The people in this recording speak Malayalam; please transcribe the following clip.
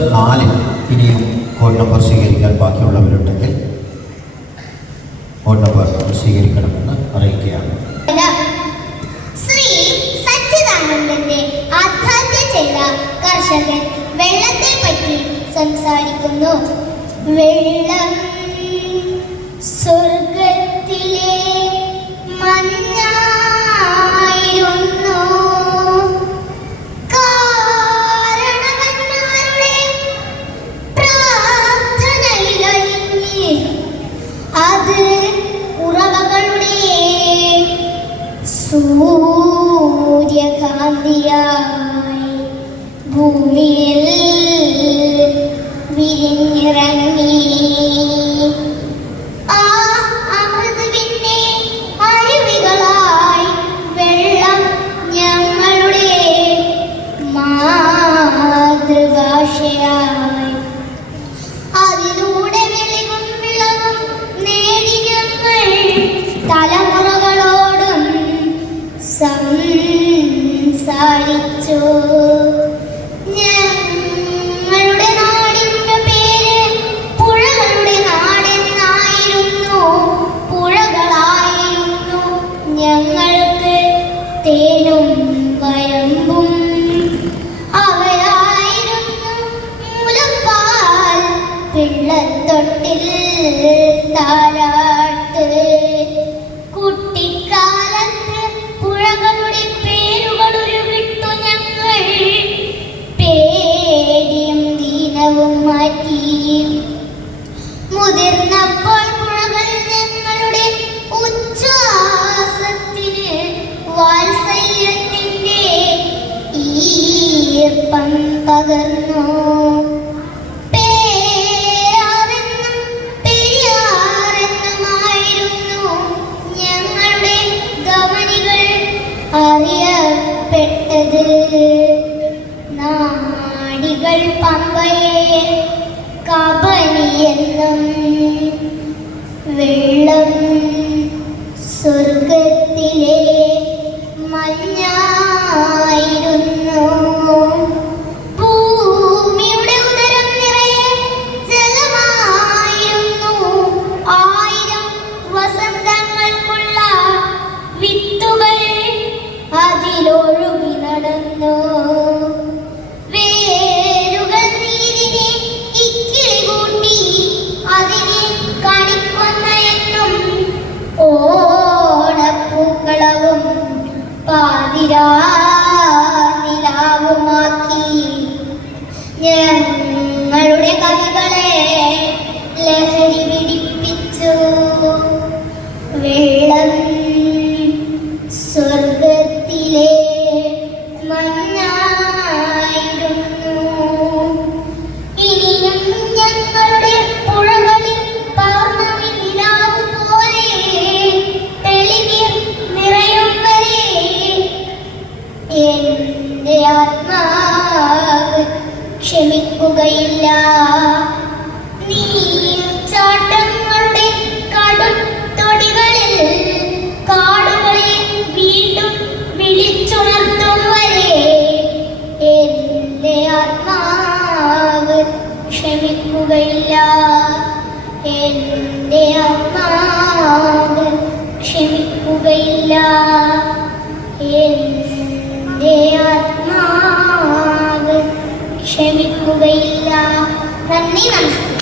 4 ഇനിയും കോഡ് നമ്പർ സ്വീകരിക്കാൻ ബാക്കിയുള്ളവരുണ്ടെങ്കിൽ കോഡ് നമ്പർ സ്വീകരിക്കണമെന്ന് അറിയിക്കുകയാണ്. ശ്രീ സച്ചിദാനന്ദന്റെ ആത്മഹത്യ ചെയ്ത കർഷകൻ വെള്ളത്തെ പറ്റി സംസാരിക്കുന്നു. വെള്ളം സ്വർഗത്തിലെ മഞ്ഞായിരുന്നു, കാരണവന്മാരുടെ പ്രാർത്ഥനയിലലിഞ്ഞ് അത് ഉറവകളുടെ സൂര്യകാന്തിയായി ഭൂമിയിൽ വിരിഞ്ഞിറങ്ങി. ആ അമൃതുവിന്റെ അരുവികളായി വെള്ളം ഞങ്ങളുടെ മാതൃഭാഷയായി. അതിലൂടെ വെളിവും വിളവും നേടി ഞങ്ങൾ തലമുറകളോടും സംസാരിച്ചു. ഞങ്ങളുടെ നാടിന്റെ പേര് പുഴകളുടെ നാടെന്നായിരുന്നു. പുഴകളായിരുന്നു ഞങ്ങൾക്ക് തേനും വയമ്പും. അവരായിരുന്നു മുലപ്പാൽ, പിള്ളത്തൊട്ടിൽ താരാട്ട്. കുട്ടിക്കാലത്ത് പുഴകളുടെ പേരുകൾ ഉരുവിട്ടു ഞങ്ങൾ പേടിയും ദീനവും മാറ്റി. മുതിർന്നപ്പോൾ പുഴകൾ ഞങ്ങളുടെ ഉച്ഛ്വാസത്തിന് വാത്സല്യത്തിന്റെ ഈർപ്പം പകർന്നു. പേരാറെന്നും പെരിയാറെന്നുമായിരുന്നു ഞങ്ങളുടെ ധമനികൾ അറിയപ്പെട്ടത്. നാടികൾ പമ്പയെ കബനിയെന്നും വെള്ളം സ്വർഗത്തിലെ മഞ്ഞായിരുന്നു. ഭൂമിയുടെ ഉദരം നിറയെ ജലമായിരുന്നു. 1000 വസന്തങ്ങൾക്കുള്ള വിത്തുകൾ അതിലൊഴുകി നടന്നു. വേരുകൾ നീരിനെ ഇക്കിളി കൂട്ടി അതിനെ കണിക്കൊന്നയെന്നും ഓണപ്പൂക്കളവും പാതിരാ നിലാവുമാക്കി. ഞങ്ങളുടെ കവികളെ ലഹരി പിടിപ്പിച്ചു. വെള്ളം സ്വർഗത്തിലെ മഞ്ഞായിരുന്നു. ഇനിയും ഞങ്ങളുടെ പുഴകളിൽ പൗർണമി നിലാവ് പോലെ തെളിനീർ നിറയും വരെ എന്റെ ആത്മാവ് ക്ഷമിക്കുകയില്ല. നീർച്ചാട്ടങ്ങളുടെ കടുത്തൊടികളിൽ കാടുകളെ വീണ്ടും വിളിച്ചുണർത്തും വരെ എന്റെ ആത്മാവ് ക്ഷമിക്കുകയില്ല. എന്റെ ആത്മാവ് ക്ഷമിക്കുകയില്ല. എന്റെ ആത്മാവ് ക്ഷമിക്കുകയില്ല. നന്ദി, നമസ്കാരം.